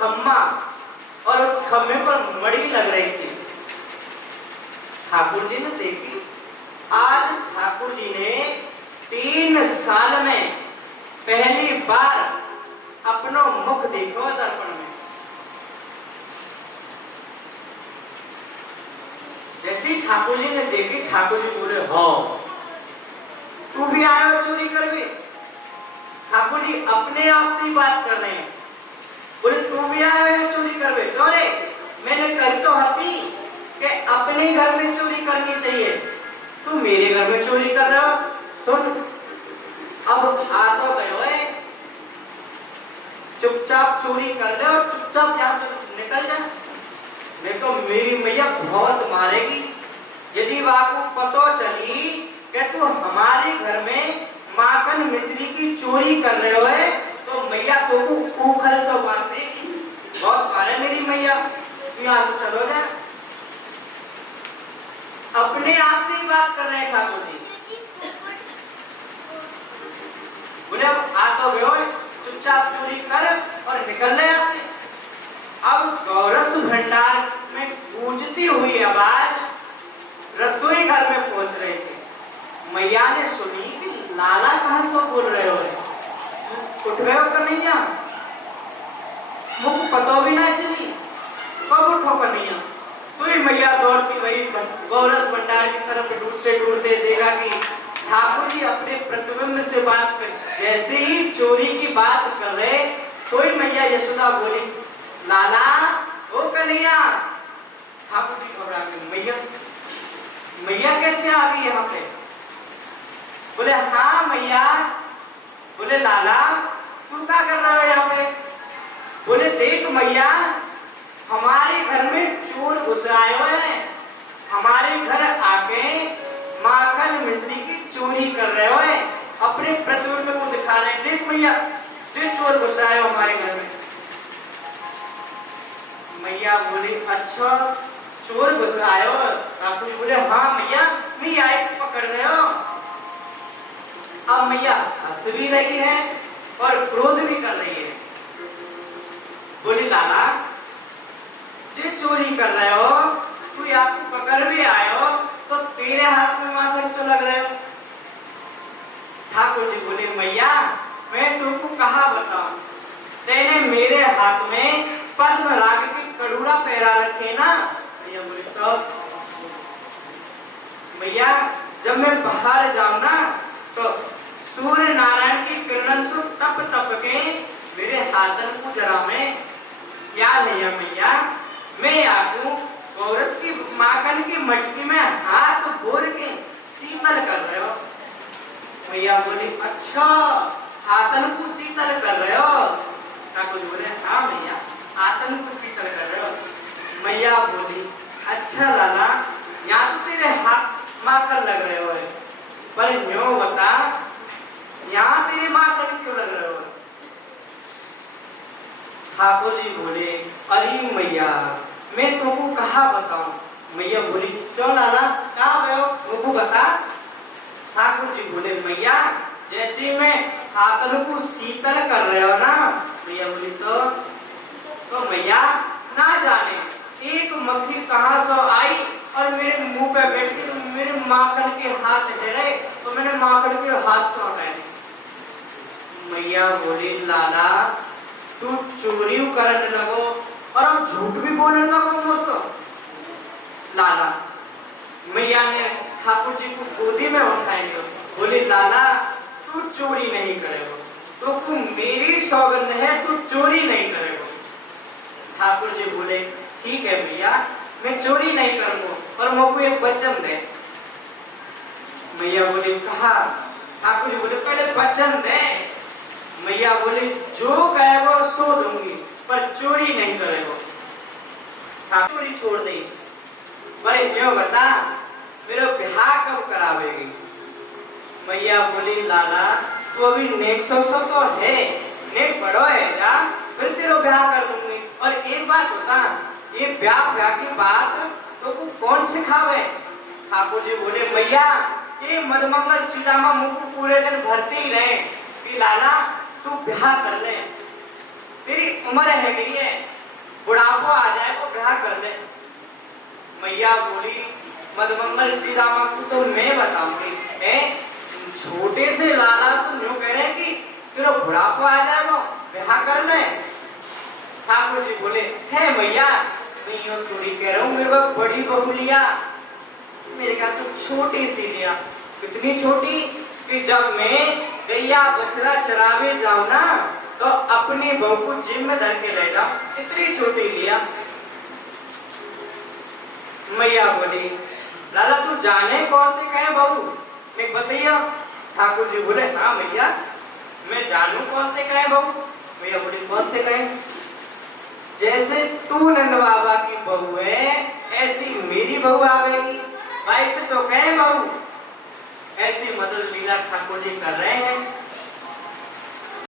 खम्मा और उस खम्मे पर मड़ी लग रही थी। ठाकुर जी ने देखी, आज ठाकुर जी ने 3 साल में पहली बार अपनो मुख देखो दर्पण में। जैसे ही ठाकुर जी ने देखी, ठाकुर जी बोले, हो तू भी आयो चोरी कर भी। ठाकुर जी अपने आप से ही बात कर रहे हैं, बोले तू भी आयो चोरी कर भी। चोरे मैंने कही तो हती कि अपने घर में चोरी करनी चाहिए, तू मेरे घर में चोरी कर रहे हो। सुन, अब आ तो गए हो, चुपचाप चोरी कर ले और चुपचाप यहाँ से निकल जा, नहीं तो मेरी मैया बहुत मारेगी। यदि आपको पता चली कि तू हमारे घर में माखन मिश्री की चोरी कर रहे हो, तो मैया तो उखल सो बात देगी, बहुत मारे मेरी मैया, तू यहाँ से चलो जा। अपने आप से ही बात कर रहे हैं ठाकुर जी। बोले अब आ तो गए हो, चुपचाप चोरी कर और निकल ले आते। अब गौरस भंडार में गूंजती हुई आवाज रसोई घर में पहुंच रही थी। मैया ने सुनी कि लाला कहां सो बोल रहे हो, उठ गए हो कन्हैया? मुझको पता भी ना चली, कब उठो कन्हैया? तो ही मैया दौड़ती वही गौरस भंडार की तरफ ढूंढते ढूंढते देखा कि ठाकुर जी अपने प्रतिबिंब से बात कर, जैसे ही चोरी की बात कर रहे, सोई मैया यशोदा बोली, लाला ओ कन्हैया। ठाकुर जी घबरा गए, मैया मैया कैसे आ गई यहाँ पे? बोले हाँ मैया। बोले लाला तू क्या कर रहा है यहाँ पे? बोले देख मैया, हमारे घर में चोर घुस आए हुए हैं, हमारे घर आके माखन मिश्री की चोरी कर रहे हो, अपने प्रतिबिंब को दिखा रहे हैं। देख मैया, जो चोर घुस आए हो हमारे घर में। मैया बोली अच्छा चोर घुस आए हो? ठाकुर बोले हाँ मैया, मैं आई पकड़ रहे हो। अब मैया हंस भी रही है और क्रोध भी कर रही है। बोली लाला जो चोरी कर रहे हो, तू आपको पकड़ भी आए हो, तो तेरे हाथ में माखन क्यों लग रहे हो? ठाकुर जी बोले मैया मैं तुमको कहा बताऊं, तेने मेरे हाथ में पद्म राग की करूड़ा पहरा रखे ना। मैया बोले तो मैया जब मैं बाहर जाऊं ना, तो सूर्य नारायण की किरण से तप तप के मेरे हाथन को जरा में याद है मैया, मैं आगू गौरस की माखन की मटकी में हाथ बोर के शीतल कर रहे हो। मैया बोली अच्छा हाथन को शीतल कर रहे हो? ठाकुर बोले हाँ मैया, हाथन को शीतल कर रहे हो। मैया बोली अच्छा लाला, यहाँ तो तेरे हाथ माखन लग रहे हो, पर न्यों बता यहाँ तेरे माखन क्यों लग रहे हो? ठाकुर जी बोले अरे मैया मैं तुमको कहा बताऊं। मैया बोली क्यों लाला, कहाँ गए हो, तुमको बता। ठाकुर जी बोले मैया जैसे मैं हाथन को शीतल कर रहे हो ना। मैया बोली तो मैया ना जाने एक मक्खी कहाँ से आई और मेरे मुंह पे बैठ के मेरे माखन के हाथ धरे, तो मैंने माखन के हाथ से हटाए। मैया बोली लाला तू चोरी करने लगो और अब झूठ भी बोलने लगो मुझसे। लाला मैया ने ठाकुर जी को गोदी में उठाएंगे, बोली लाला तू चोरी नहीं करेगा, तो तू मेरी सौगंध है तू चोरी नहीं करेगा। ठाकुर जी बोले ठीक है भैया मैं चोरी नहीं करूंगा, पर मुझको एक वचन दे। मैया बोली कहा? ठाकुर जी बोले पहले वचन दे। मैया बोली जो कहेगा सो दूंगी, पर चोरी नहीं करेगा। ठाकुर जी छोड़ दी, बड़े न्यों बता मेरा ब्याह कब करावेगी? मैया बोली लाला तू अभी नेक सौ तो है, नेक बड़ो है जा, फिर तेरा ब्याह कर दूंगी। और एक बात बता, ये ब्याह की बात तो कौन सिखावे? ठाकुर जी बोले मैया ये मधुमंगल सीतामा मुख पूरे दिन भरते ही रहे कि लाला तू ब्याह कर ले, तेरी उम्र है गई है, बुढ़ापा आ जाए तो ब्याह कर ले। मैया बोली मदमंगल श्री रामा को तो मैं बताऊंगी, है छोटे से लाला तो यूं कह रहे हैं कि तेरा बुढ़ापा आ जाए वो ब्याह कर ले। ठाकुर जी बोले है मैया मैं यूं थोड़ी कह रहा हूँ, मेरे को बड़ी बहू लिया, मेरे का तो छोटी सी लिया। कितनी छोटी कि जब मैं गैया बछड़ा चरावे जाऊं ना तो अपनी बहू को जिम में धर के ले जाऊं, इतनी छोटी लिया। मैया बोली लाला तू जाने कौन से कहे बहू मैं बताइए। ठाकुर जी बोले हाँ मैया मैं जानू कौन से कहे बहू। मैया बोली कौन से कहे, जैसे तू नंद बाबा की बहू है ऐसी मेरी बहू आवेगी। भाई तो कहे बहू ऐसी मधुर लीला ठाकुर जी कर रहे